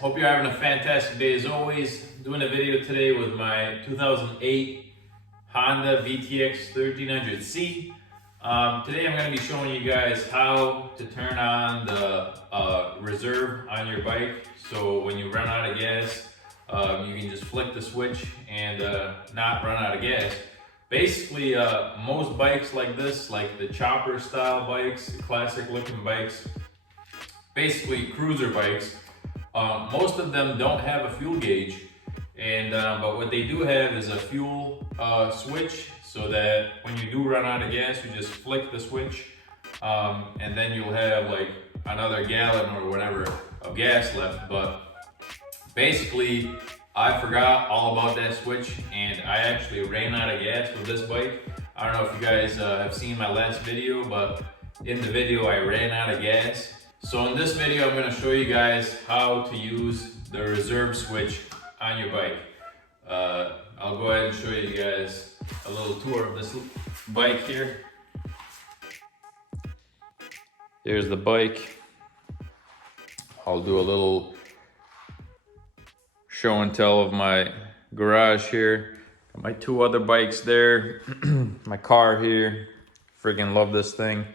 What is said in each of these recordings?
Hope you're having a fantastic day as always. Doing a video today with my 2008 Honda VTX1300C. Today I'm going to be showing you guys how to turn on the reserve on your bike. So when you run out of gas, you can just flick the switch and not run out of gas. Basically, most bikes like this, like the chopper style bikes, classic looking bikes, basically cruiser bikes, most of them don't have a fuel gauge, and but what they do have is a fuel switch, so that when you do run out of gas, you just flick the switch, and then you'll have like another gallon or whatever of gas left. But basically, I forgot all about that switch, and I actually ran out of gas with this bike. I don't know if you guys have seen my last video, but in the video I ran out of gas. So in this video, I'm going to show you guys how to use the reserve switch on your bike. I'll go ahead and show you guys a little tour of this bike here. Here's the bike. I'll do a little show and tell of my garage here. Got my two other bikes there. My car here. Freaking love this thing.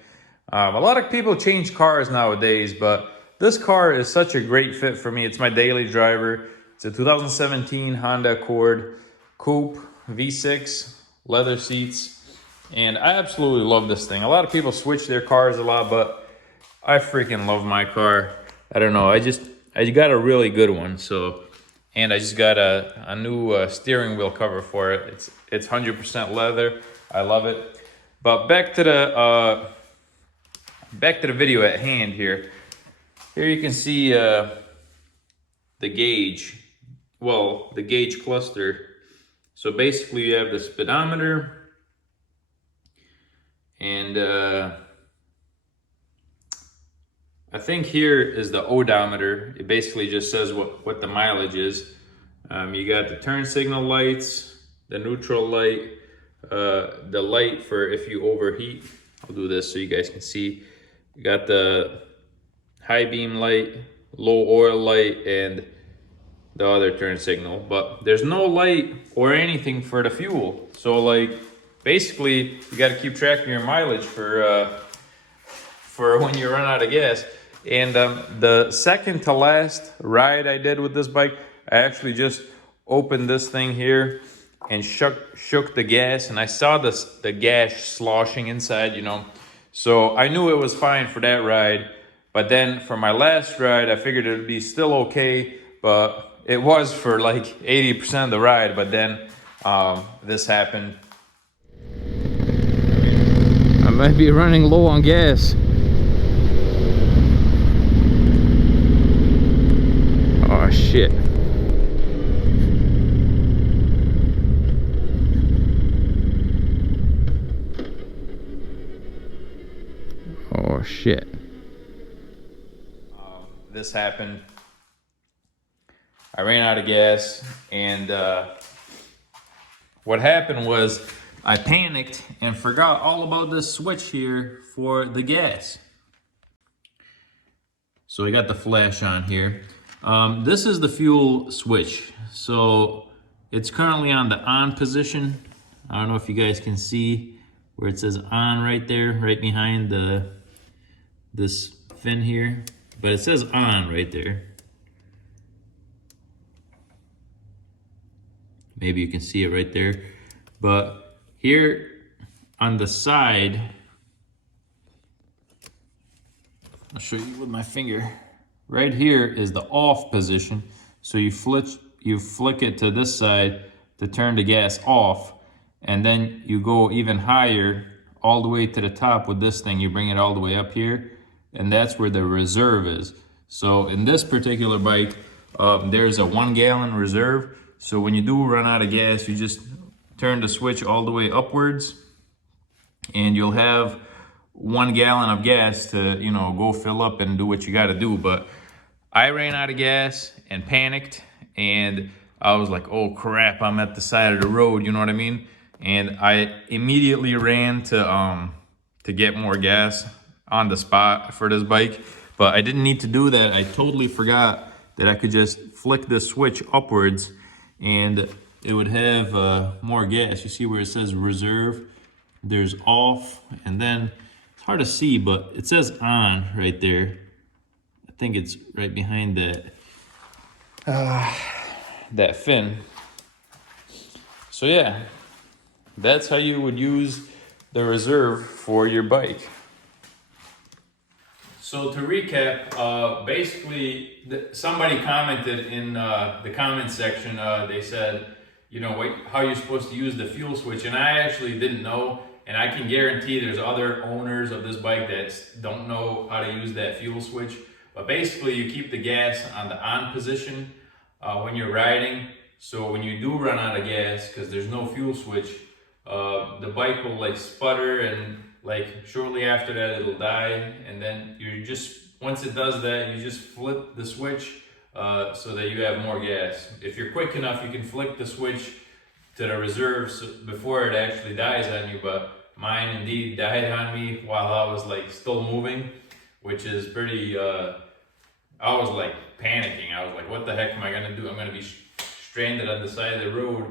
A lot of people change cars nowadays, but this car is such a great fit for me. It's my daily driver. It's a 2017 Honda Accord Coupe V6, leather seats, and I absolutely love this thing. A lot of people switch their cars a lot, but I freaking love my car. I don't know, I got a really good one. So, and I just got a new steering wheel cover for it. It's 100% leather. I love it. But back to the video at hand here. Here you can see the gauge. Well, the gauge cluster. So basically you have the speedometer, and I think here is the odometer. It basically just says what the mileage is. You got the turn signal lights, the neutral light, the light for if you overheat. I'll do this so you guys can see. You got the high beam light, low oil light, and the other turn signal. But there's no light or anything for the fuel. So like basically you got to keep track of your mileage for when you run out of gas. And the second to last ride I did with this bike, I actually just opened this thing here and shook the gas, and I saw the gas sloshing inside, you know. So I knew it was fine for that ride, but then for my last ride, I figured it would be still okay, but it was for like 80% of the ride. But then this happened. I might be running low on gas. Oh shit. Oh shit. This happened. I ran out of gas, and what happened was I panicked and forgot all about this switch here for the gas. So I got the flash on here. This is the fuel switch. So it's currently on the on position. I don't know if you guys can see where it says on right there, right behind this fin here, but it says on right there. Maybe you can see it right there. But here on the side, I'll show you with my finger. Right here is the off position. So you flick it to this side to turn the gas off, and then you go even higher all the way to the top with this thing. You bring it all the way up here, and that's where the reserve is. So in this particular bike, there's a 1 gallon reserve. So when you do run out of gas, you just turn the switch all the way upwards, and you'll have 1 gallon of gas to, you know, go fill up and do what you got to do. But I ran out of gas and panicked, and I was like, oh crap, I'm at the side of the road, you know what I mean? And I immediately ran to get more gas on the spot for this bike. But I didn't need to do that. I totally forgot that I could just flick the switch upwards and it would have more gas. You see where it says reserve? There's off, and then it's hard to see, but it says on right there. I think it's right behind that fin. So yeah, that's how you would use the reserve for your bike. So to recap, basically somebody commented in the comment section, they said, you know, how you're supposed to use the fuel switch, and I actually didn't know, and I can guarantee there's other owners of this bike that don't know how to use that fuel switch. But basically you keep the gas on the on position when you're riding. So when you do run out of gas, because there's no fuel switch, the bike will like sputter, and like shortly after that it'll die. And then you just, once it does that, you just flip the switch so that you have more gas. If you're quick enough, you can flick the switch to the reserve before it actually dies on you. But mine indeed died on me while I was like still moving, which is pretty, I was like panicking. I was like, what the heck am I gonna do? I'm gonna be stranded on the side of the road.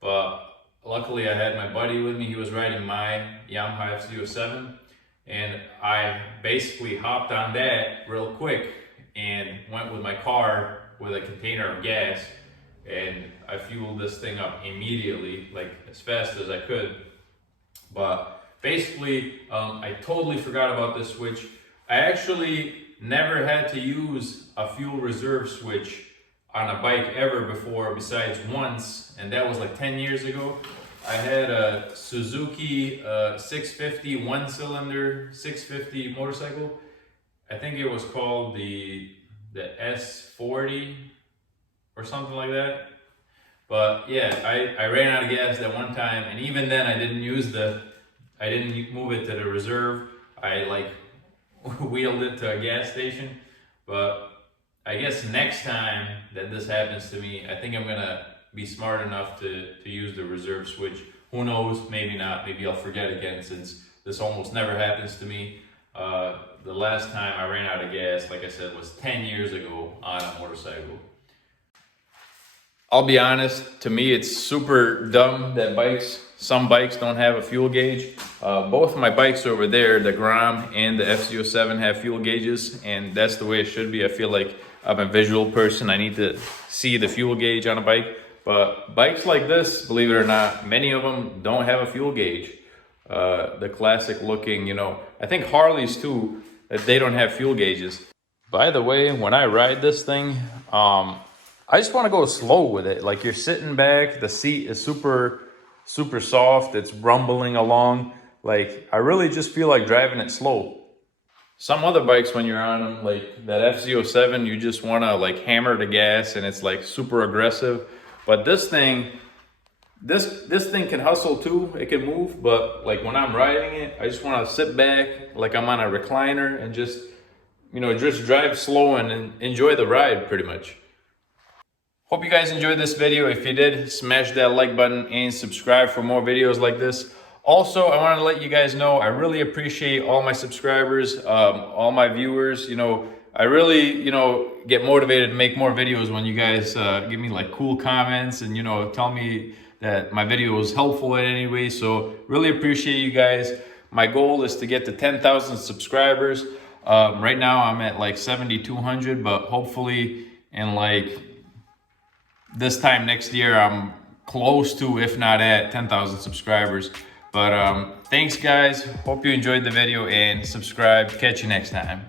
But luckily I had my buddy with me. He was riding my Yamaha FZ07, and I basically hopped on that real quick and went with my car with a container of gas, and I fueled this thing up immediately, like as fast as I could. But basically, I totally forgot about this switch. I actually never had to use a fuel reserve switch on a bike ever before, besides once, and that was like 10 years ago. I had a Suzuki 650 one-cylinder 650 motorcycle. I think it was called the S40 or something like that. But yeah, I ran out of gas that one time, and even then I didn't move it to the reserve. I like wheeled it to a gas station. But I guess next time that this happens to me, I think I'm gonna be smart enough to use the reserve switch. Who knows, maybe not, maybe I'll forget again, since this almost never happens to me. The last time I ran out of gas, like I said, was 10 years ago on a motorcycle. I'll be honest, to me it's super dumb that some bikes don't have a fuel gauge. Both of my bikes over there, the Grom and the FZ07, have fuel gauges, and that's the way it should be. I feel like I'm a visual person. I need to see the fuel gauge on a bike. But bikes like this, believe it or not, many of them don't have a fuel gauge. The classic looking, you know, I think Harleys too, that they don't have fuel gauges. By the way, when I ride this thing, I just want to go slow with it. Like, you're sitting back, the seat is super soft, it's rumbling along. Like, I really just feel like driving it slow. Some other bikes, when you're on them, like that FZ07, you just want to like hammer the gas and it's like super aggressive. But this thing can hustle too. It can move, but like when I'm riding it, I just want to sit back like I'm on a recliner and just, you know, just drive slow and enjoy the ride pretty much. Hope you guys enjoyed this video. If you did, smash that like button and subscribe for more videos like this. Also, I want to let you guys know, I really appreciate all my subscribers, all my viewers. You know, I really, you know, get motivated to make more videos when you guys give me like cool comments and, you know, tell me that my video was helpful in any way. So really appreciate you guys. My goal is to get to 10,000 subscribers. Right now I'm at like 7,200, but hopefully in like this time next year, I'm close to, if not at, 10,000 subscribers. But thanks guys, hope you enjoyed the video, and subscribe. Catch you next time.